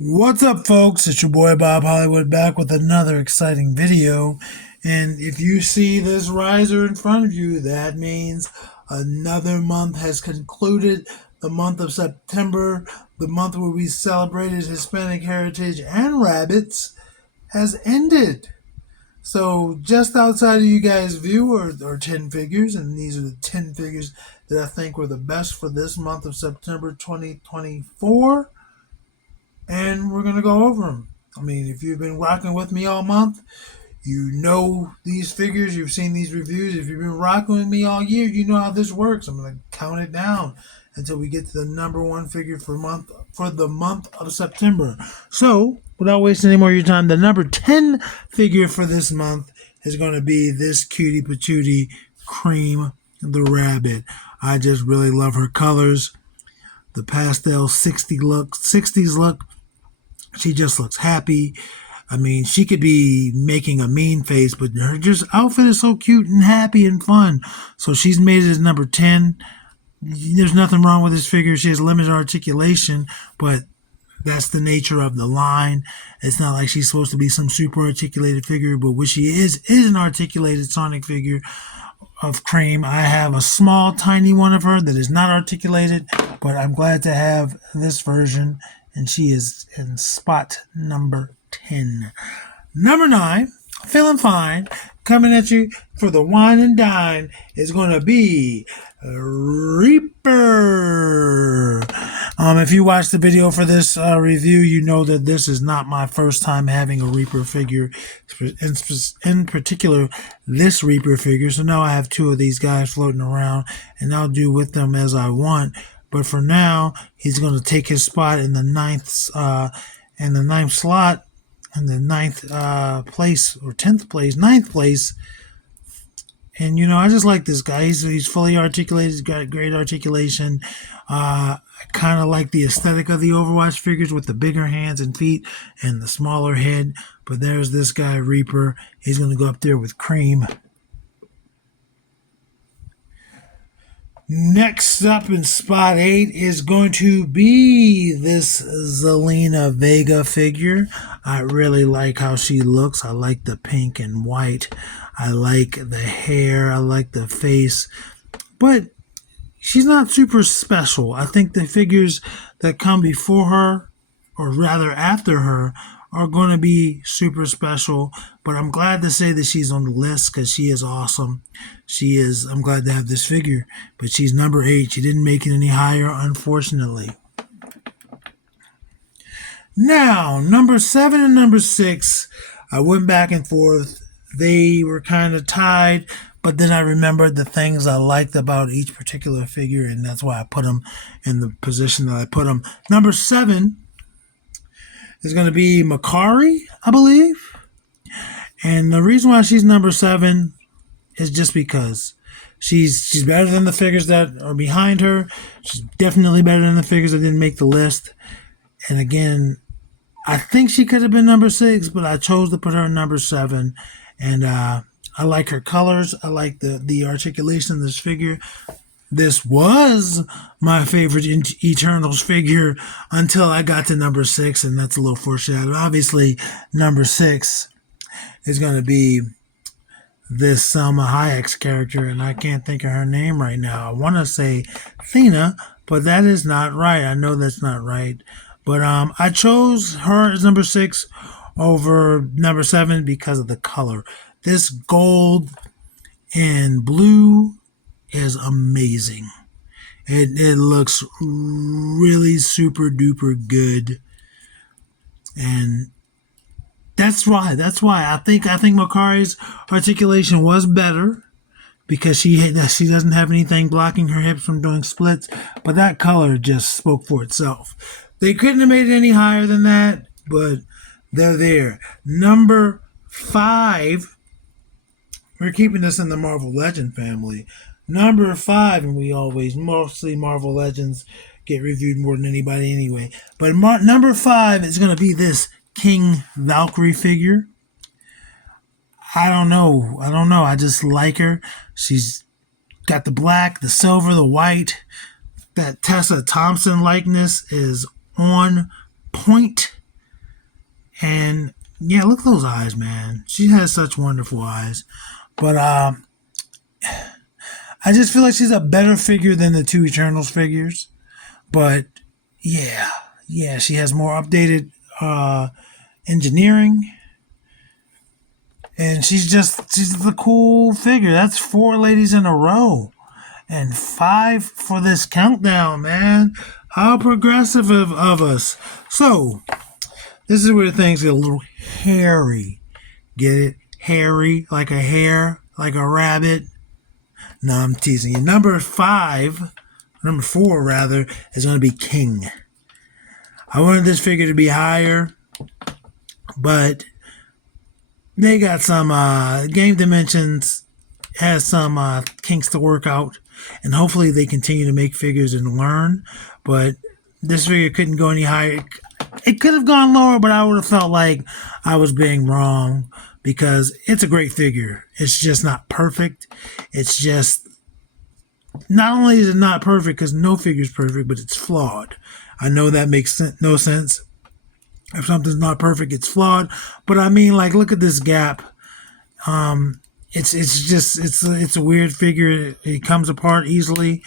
What's up, folks? It's your boy Bob Hollywood back with another exciting video. And if you see this riser in front of you, that means another month has concluded. The month of September, the month where we celebrated Hispanic heritage and rabbits, has ended. So just outside of you guys' view are 10 figures, and these are the 10 figures that I think were the best for this month of September 2024, and we're going to go over them. I mean, if you've been rocking with me all month, you know these figures, you've seen these reviews. If you've been rocking with me all year, you know how this works. I'm going to count it down until we get to the number one figure for the month of September. So, without wasting any more of your time, the number 10 figure for this month is going to be this cutie patootie Cream the Rabbit. I just really love her colors. The pastel 60s look. She just looks happy. I mean, she could be making a mean face, but her just outfit is so cute and happy and fun. So she's made it as number 10. There's nothing wrong with this figure. She has limited articulation, but that's the nature of the line. It's not like she's supposed to be some super articulated figure, but what she is an articulated Sonic figure of Cream. I have a small, tiny one of her that is not articulated, but I'm glad to have this version, and she is in spot number 10. Number 9, feeling fine, coming at you for the wine and dine, is going to be Reaper. If you watched the video for this review, you know that this is not my first time having a Reaper figure, in particular this Reaper figure. So now I have two of these guys floating around, and I'll do with them as I want. But for now, he's going to take his spot in the ninth slot, in the ninth place, or 10th place, ninth place. And, I just like this guy. He's fully articulated. He's got great articulation. I kind of like the aesthetic of the Overwatch figures with the bigger hands and feet and the smaller head. But there's this guy, Reaper. He's going to go up there with Cream. Next up in spot 8 is going to be this Zelina Vega figure. I really like how she looks. I like the pink and white. I like the hair. I like the face. But she's not super special. I think the figures that come before her, or rather after her, are going to be super special. But I'm glad to say that she's on the list because she is awesome. I'm glad to have this figure. But she's number 8. She didn't make it any higher, unfortunately. Now, number 7 and number 6, I went back and forth. They were kind of tied, but then I remembered the things I liked about each particular figure, and that's why I put them in the position that I put them. Number 7 is going to be Makari, I believe. And the reason why she's number 7 is just because she's better than the figures that are behind her. She's definitely better than the figures that didn't make the list. And again, I think she could have been number 6, but I chose to put her in number 7. And I like her colors. I like the articulation of this figure. This was my favorite Eternals figure until I got to number 6, and that's a little foreshadowed. Obviously, number 6 is going to be this Salma Hayek's character, and I can't think of her name right now. I want to say Thena, but that is not right. I know that's not right. But I chose her as number 6 over number 7 because of the color. This gold and blue is amazing. It looks really super duper good, and that's why I think Makari's articulation was better because she doesn't have anything blocking her hips from doing splits, but that color just spoke for itself. They couldn't have made it any higher than that, but they're there. Number 5. We're keeping this in the Marvel Legend family. Number 5, and we always, mostly Marvel Legends get reviewed more than anybody anyway. But number 5 is going to be this King Valkyrie figure. I don't know. I just like her. She's got the black, the silver, the white. That Tessa Thompson likeness is on point. And yeah, look at those eyes, man. She has such wonderful eyes. But I just feel like she's a better figure than the two Eternals figures. But yeah, yeah, she has more updated engineering, and she's the cool figure. That's four ladies in a row, and five for this countdown, man. How progressive of us. So this is where things get a little hairy. Get it? Hairy, like a hare, like a rabbit. No, I'm teasing you. Number four rather, is going to be King. I wanted this figure to be higher, but they got some Game Dimensions has some kinks to work out, and hopefully they continue to make figures and learn. But this figure couldn't go any higher. It could have gone lower, but I would have felt like I was being wrong because it's a great figure. It's just not perfect. It's just not only is it not perfect because no figure is perfect, but it's flawed. I know that makes no sense. If something's not perfect, it's flawed. But I mean, like, look at this gap. It's a weird figure. It comes apart easily.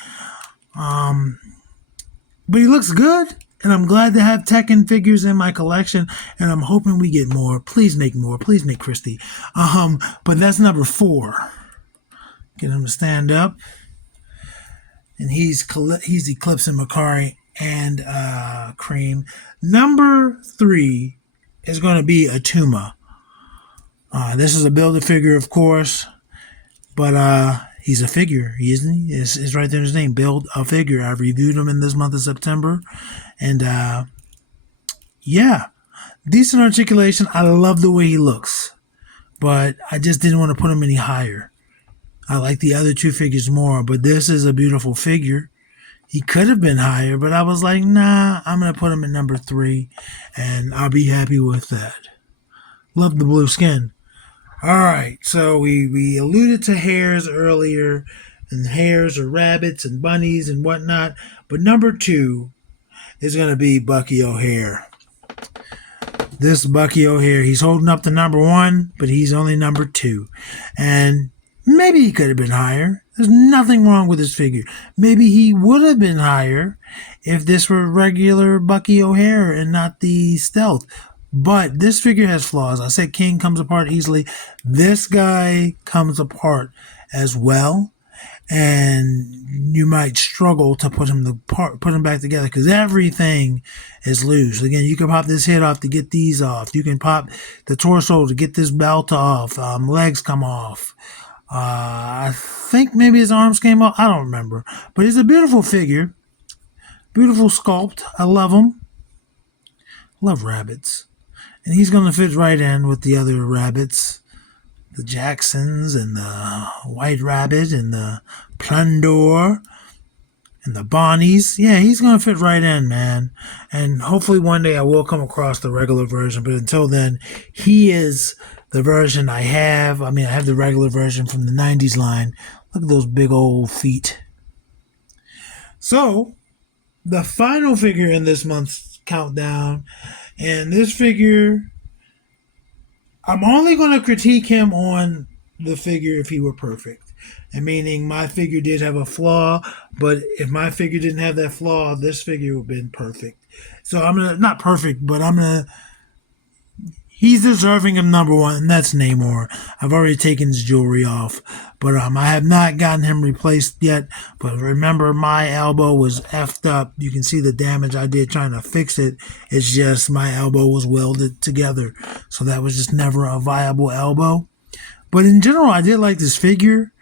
But he looks good, and I'm glad to have Tekken figures in my collection, and I'm hoping we get more. Please make more. Please make Christy. But that's number 4. Get him to stand up, and he's eclipsing Makari and Cream. Number 3 is going to be Atuma. This is a Build-A-Figure, of course, but he's a figure, isn't he? It's right there in his name, Build-A-Figure. I reviewed him in this month of September, and yeah, decent articulation. I love the way he looks, but I just didn't want to put him any higher. I like the other 2 figures more, but this is a beautiful figure. He could have been higher, but I was like, nah, I'm going to put him at number 3, and I'll be happy with that. Love the blue skin. All right, so we alluded to hares earlier, and hares are rabbits and bunnies and whatnot, but number 2 is going to be Bucky O'Hare. This Bucky O'Hare, he's holding up the number 1, but he's only number 2. And maybe he could have been higher. There's nothing wrong with this figure. Maybe he would have been higher if this were regular Bucky O'Hare and not the stealth. But this figure has flaws. I said King comes apart easily. This guy comes apart as well. And you might struggle to put him back together because everything is loose. Again, you can pop this head off to get these off. You can pop the torso to get this belt off. Legs come off. I think maybe his arms came off. I don't remember. But he's a beautiful figure. Beautiful sculpt. I love him. Love rabbits. And he's going to fit right in with the other rabbits. The Jacksons and the White Rabbit and the Plundor and the Bonnies. Yeah, he's going to fit right in, man. And hopefully one day I will come across the regular version. But until then, he is the version I have. I mean, I have the regular version from the 90s line. Look at those big old feet. So, the final figure in this month's countdown, and this figure, I'm only going to critique him on the figure if he were perfect. And meaning my figure did have a flaw, but if my figure didn't have that flaw, this figure would have been perfect. So I'm going to, not perfect, but I'm going to, he's deserving of number 1, and that's Namor. I've already taken his jewelry off, but I have not gotten him replaced yet. But remember, my elbow was effed up. You can see the damage I did trying to fix it. It's just my elbow was welded together, so that was just never a viable elbow. But in general, I did like this figure.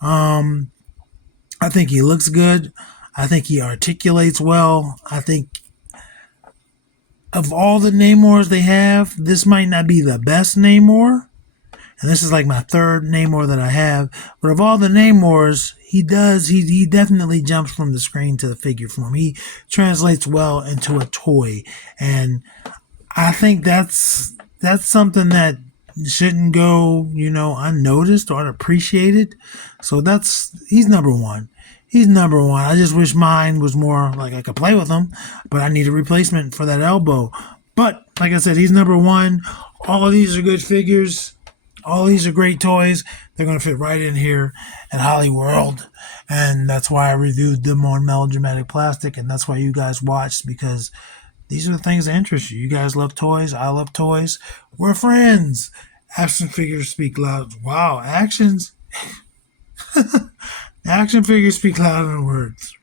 I think he looks good. I think he articulates well. I think of all the Namors they have, this might not be the best Namor. And this is like my 3rd Namor that I have. But of all the Namors, he definitely jumps from the screen to the figure form. He translates well into a toy. And I think that's something that shouldn't go, unnoticed or unappreciated. So he's number 1. He's number 1. I just wish mine was more like I could play with him, but I need a replacement for that elbow. But like I said, he's number one. All of these are good figures. All these are great toys. They're going to fit right in here at Holly World. And that's why I reviewed them on Melodramatic Plastic. And that's why you guys watched, because these are the things that interest you. You guys love toys. I love toys. We're friends. Action figures speak loud. Wow, actions. Action figures speak louder than words.